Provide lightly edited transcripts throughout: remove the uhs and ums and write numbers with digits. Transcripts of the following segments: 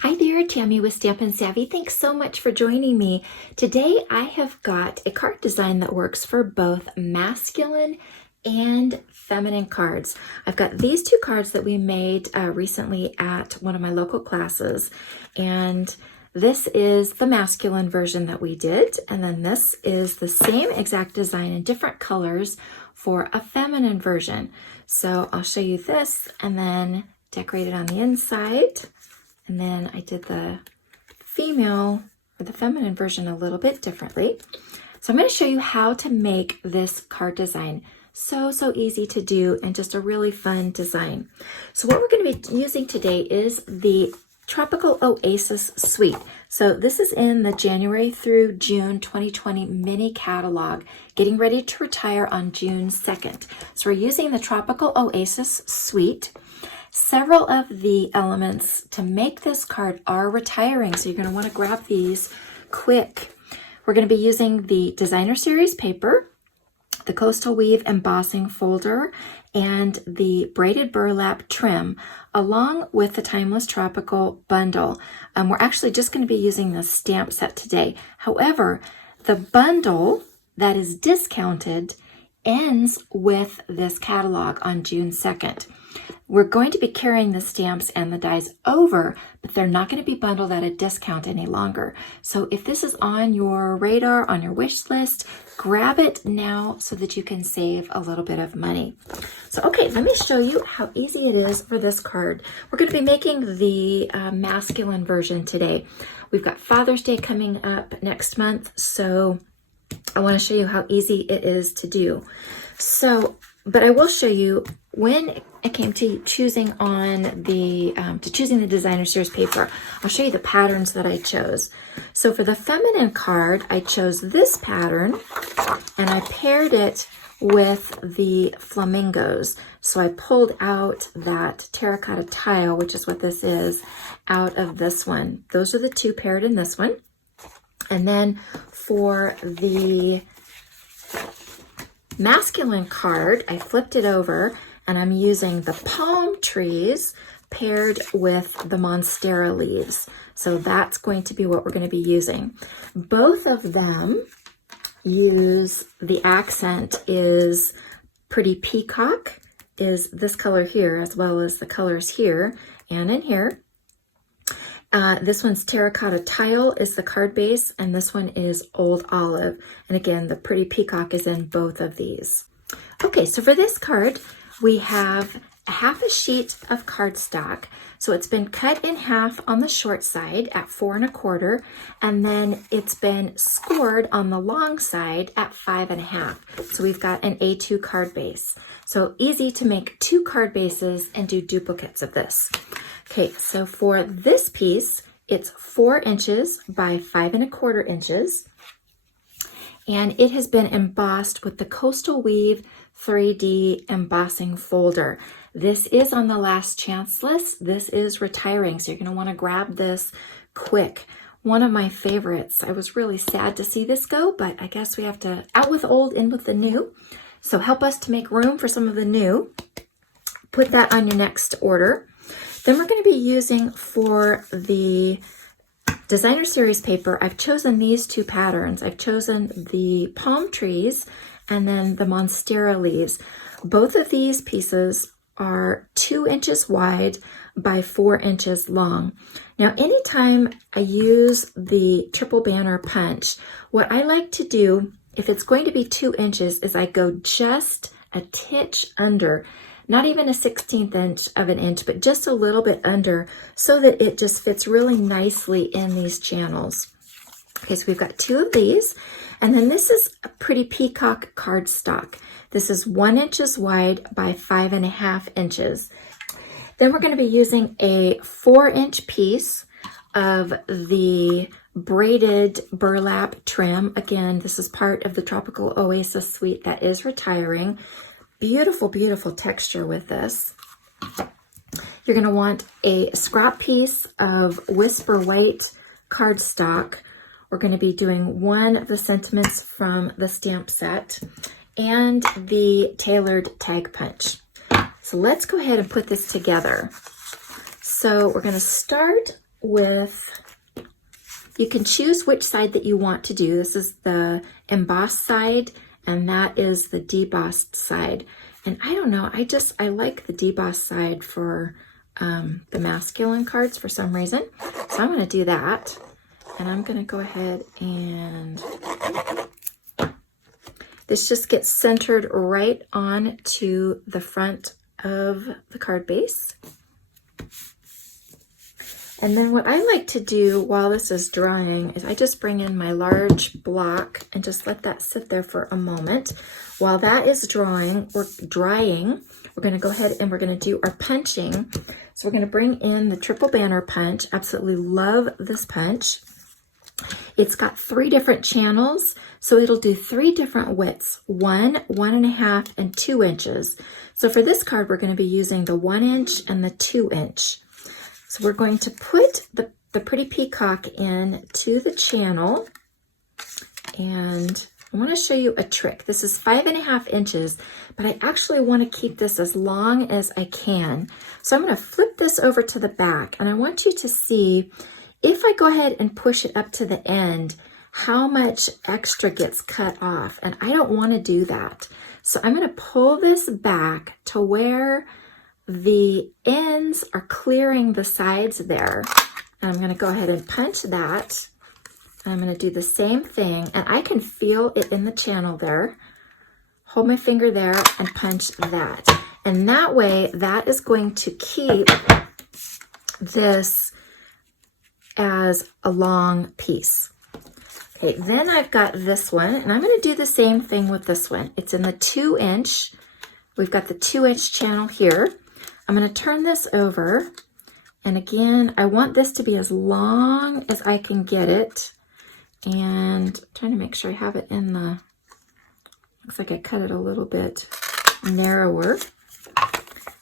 Hi there, Tammy with Stampin' Savvy. Thanks so much for joining me. Today I have got a card design that works for both masculine and feminine cards. I've got these two cards that we made recently at one of my local classes, and this is the masculine version that we did, and then this is the same exact design in different colors for a feminine version. So I'll show you this and then decorate it on the inside. And then I did the female or the feminine version a little bit differently. So I'm going to show you how to make this card design. So easy to do and just a really fun design. So what we're going to be using today is the Tropical Oasis Suite. So this is in the January through June 2020 mini catalog, getting ready to retire on June 2nd. So we're using the Tropical Oasis Suite. Several of the elements to make this card are retiring, so you're going to want to grab these quick. We're going to be using the Designer Series paper, the Coastal Weave embossing folder, and the braided burlap trim, along with the Timeless Tropical bundle. We're actually just going to be using the stamp set today. However, the bundle that is discounted ends with this catalog on June 2nd. We're going to be carrying the stamps and the dies over, but they're not going to be bundled at a discount any longer. So if this is on your radar, on your wish list, grab it now so that you can save a little bit of money. So, okay, let me show you how easy it is for this card. We're going to be making the masculine version today. We've got Father's Day coming up next month, so I want to show you how easy it is to do. So, but I will show you when it came to choosing on the choosing the Designer Series paper. I'll show you the patterns that I chose. So for the feminine card, I chose this pattern and I paired it with the flamingos. So I pulled out that terracotta tile, which is what this is, out of this one. Those are the two paired in this one. And then for the masculine card, I flipped it over and I'm using the palm trees paired with the monstera leaves. So that's going to be what we're going to be using. Both of them use, the accent is Pretty Peacock, is this color here, as well as the colors here and in here. This one's Terracotta Tile is the card base, and this one is Old Olive. And again, the Pretty Peacock is in both of these. Okay, so for this card, we have half a sheet of cardstock. So it's been cut in half on the short side at 4 1/4, and then it's been scored on the long side at 5 1/2. So we've got an A2 card base. So easy to make 2 card bases and do duplicates of this. Okay, so for this piece, it's 4 inches by 5 1/4 inches. And it has been embossed with the Coastal Weave 3D embossing folder. This is on the last chance list. This is retiring, so you're going to want to grab this quick. One of my favorites. I was really sad to see this go, but I guess we have to out with old, in with the new. So help us to make room for some of the new. Put that on your next order. Then we're going to be using for the Designer Series paper, I've chosen these two patterns. I've chosen the palm trees and then the monstera leaves. Both of these pieces are 2 inches wide by 4 inches long. Now, anytime I use the triple banner punch, what I like to do, if it's going to be 2 inches, is I go just a titch under. Not even a 1/16 inch of an inch, but just a little bit under, so that it just fits really nicely in these channels. Okay, so we've got 2 of these, and then this is a Pretty Peacock cardstock. This is 1 inch wide by 5 1/2 inches. Then we're going to be using a 4-inch piece of the braided burlap trim. Again, this is part of the Tropical Oasis Suite that is retiring. Beautiful, beautiful texture with this. You're going to want a scrap piece of Whisper White cardstock. We're going to be doing one of the sentiments from the stamp set and the tailored tag punch. So let's go ahead and put this together. So we're going to start with, you can choose which side that you want to do. This is the embossed side, and that is the debossed side. And I don't know, I like the debossed side for the masculine cards for some reason. So I'm gonna do that. And I'm gonna go ahead and this just gets centered right on to the front of the card base. And then what I like to do while this is drying is I just bring in my large block and just let that sit there for a moment. While that is drying, we're going to go ahead and we're going to do our punching. So we're going to bring in the triple banner punch. Absolutely love this punch. It's got 3 different channels, so it'll do 3 different widths, 1, 1.5, and 2 inches. So for this card, we're going to be using the 1 inch and the 2 inch. So we're going to put the pretty peacock in to the channel, and I want to show you a trick. This is 5.5 inches, but I actually want to keep this as long as I can. So I'm going to flip this over to the back, and I want you to see if I go ahead and push it up to the end, how much extra gets cut off, and I don't want to do that. So I'm going to pull this back to where the ends are clearing the sides there. And I'm going to go ahead and punch that. And I'm going to do the same thing, and I can feel it in the channel there. Hold my finger there and punch that. And that way, that is going to keep this as a long piece. Okay, then I've got this one, and I'm going to do the same thing with this one. It's in the 2 inch. We've got the 2 inch channel here. I'm going to turn this over, and again, I want this to be as long as I can get it, and I'm trying to make sure I have it in the, looks like I cut it a little bit narrower.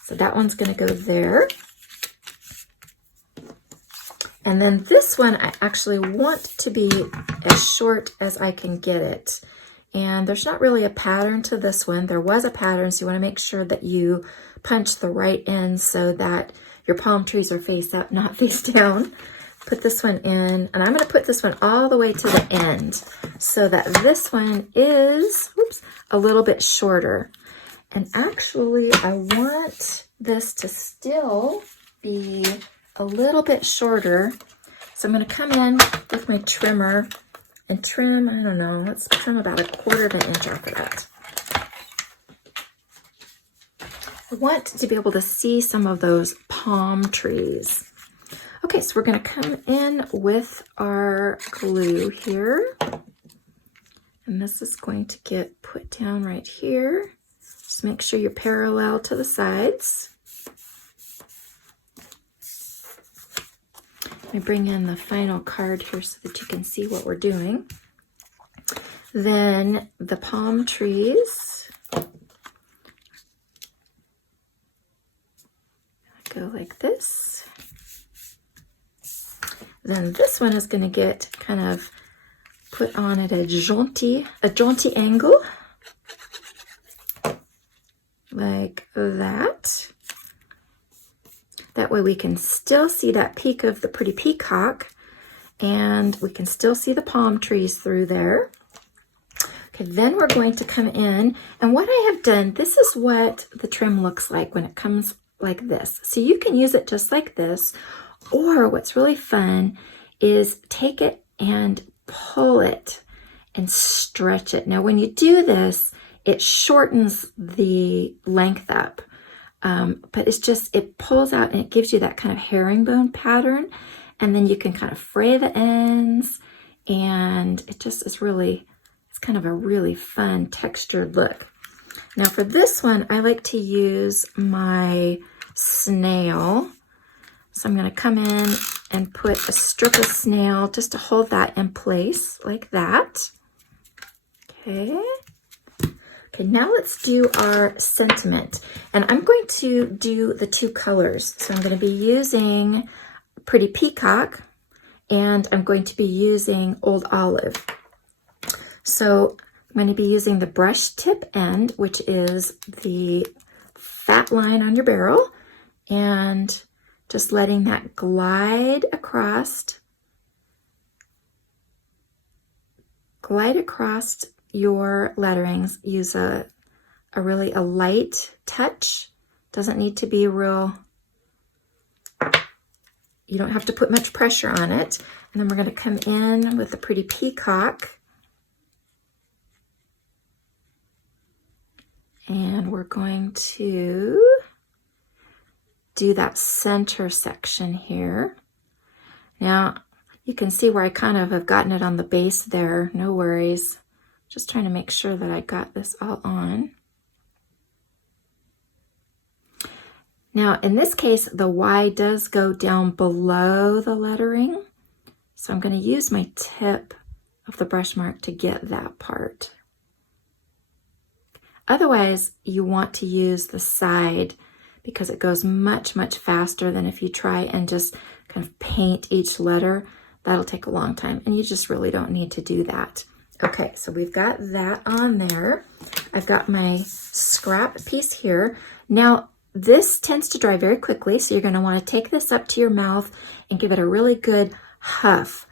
So that one's going to go there. And then this one, I actually want to be as short as I can get it. And there's not really a pattern to this one. There was a pattern, so you want to make sure that you punch the right end so that your palm trees are face up, not face down. Put this one in, and I'm going to put this one all the way to the end so that this one is, oops, a little bit shorter. And actually, I want this to still be a little bit shorter. So I'm going to come in with my trimmer and trim, I don't know, let's trim about 1/4 of an inch off of that. I want to be able to see some of those palm trees. Okay, so we're going to come in with our glue here. And this is going to get put down right here. Just make sure you're parallel to the sides. Let me bring in the final card here so that you can see what we're doing. Then the palm trees go like this. Then this one is going to get kind of put on at a jaunty angle, like that. That way we can still see that peak of the pretty peacock, and we can still see the palm trees through there. Okay, then we're going to come in, and what I have done, this is what the trim looks like when it comes like this. So you can use it just like this, or what's really fun is take it and pull it and stretch it. Now, when you do this, it shortens the length up. But it's just, it pulls out and it gives you that kind of herringbone pattern. And then you can kind of fray the ends, and it just is really, it's kind of a really fun textured look. Now for this one, I like to use my snail. So I'm going to come in and put a strip of snail just to hold that in place like that. Okay. Okay, now let's do our sentiment. And I'm going to do the 2 colors. So I'm going to be using Pretty Peacock, and I'm going to be using Old Olive. So I'm going to be using the brush tip end, which is the fat line on your barrel, and just letting that glide across your letterings. Use a really light touch. Doesn't need to be real, you don't have to put much pressure on it. And then we're going to come in with the pretty peacock. And we're going to do that center section here. Now, you can see where I kind of have gotten it on the base there. No worries. Just trying to make sure that I got this all on. Now, in this case, the Y does go down below the lettering. So I'm going to use my tip of the brush mark to get that part. Otherwise, you want to use the side because it goes much, much faster than if you try and just kind of paint each letter. That'll take a long time, and you just really don't need to do that. Okay, so we've got that on there. I've got my scrap piece here. Now, this tends to dry very quickly, so you're going to want to take this up to your mouth and give it a really good huff.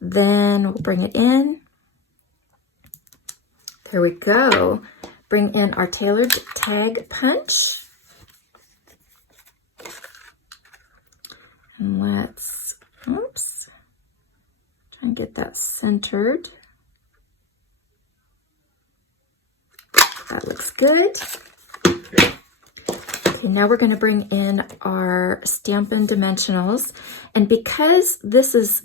Then we'll bring it in. There we go. Bring in our tailored tag punch. And let's, oops, try and get that centered. That looks good. Okay, now we're going to bring in our Stampin' dimensionals. And because this is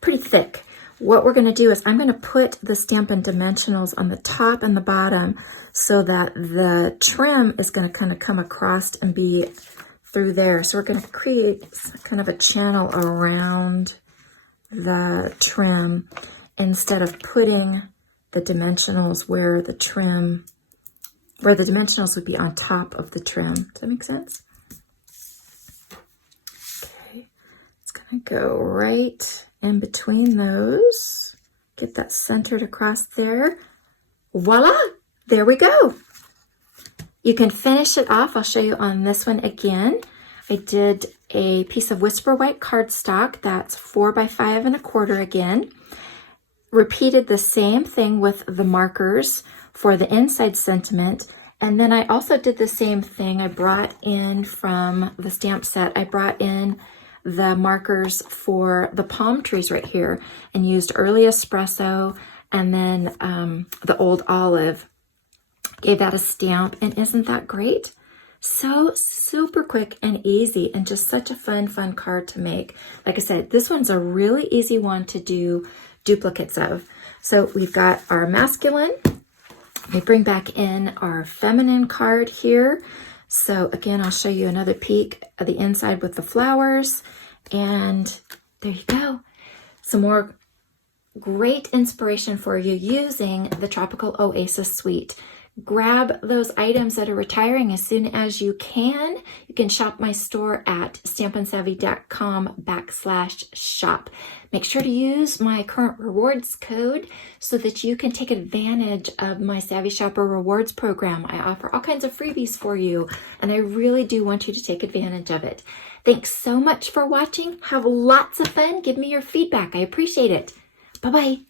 pretty thick, what we're going to do is I'm going to put the Stampin' dimensionals on the top and the bottom so that the trim is going to kind of come across and be through there. So we're going to create kind of a channel around the trim instead of putting the dimensionals where the dimensionals would be on top of the trim. Does that make sense? Okay, it's going to go right in between those. Get that centered across there. Voila! There we go. You can finish it off. I'll show you on this one again. I did a piece of Whisper White cardstock that's 4 by 5 1/4 again. Repeated the same thing with the markers for the inside sentiment. And then I also did the same thing. I brought in from the stamp set, I brought in the markers for the palm trees right here and used early espresso and then the old olive. Gave that a stamp, and isn't that great? So super quick and easy, and just such a fun card to make. Like I said, this one's a really easy one to do duplicates of. So we've got our masculine. We bring back in our feminine card here. So again, I'll show you another peek of the inside with the flowers. And there you go. Some more great inspiration for you using the Tropical Oasis Suite. Grab those items that are retiring as soon as you can. You can shop my store at stampinsavvy.com/shop. Make sure to use my current rewards code so that you can take advantage of my Savvy Shopper Rewards program. I offer all kinds of freebies for you, and I really do want you to take advantage of it. Thanks so much for watching. Have lots of fun. Give me your feedback. I appreciate it. Bye-bye.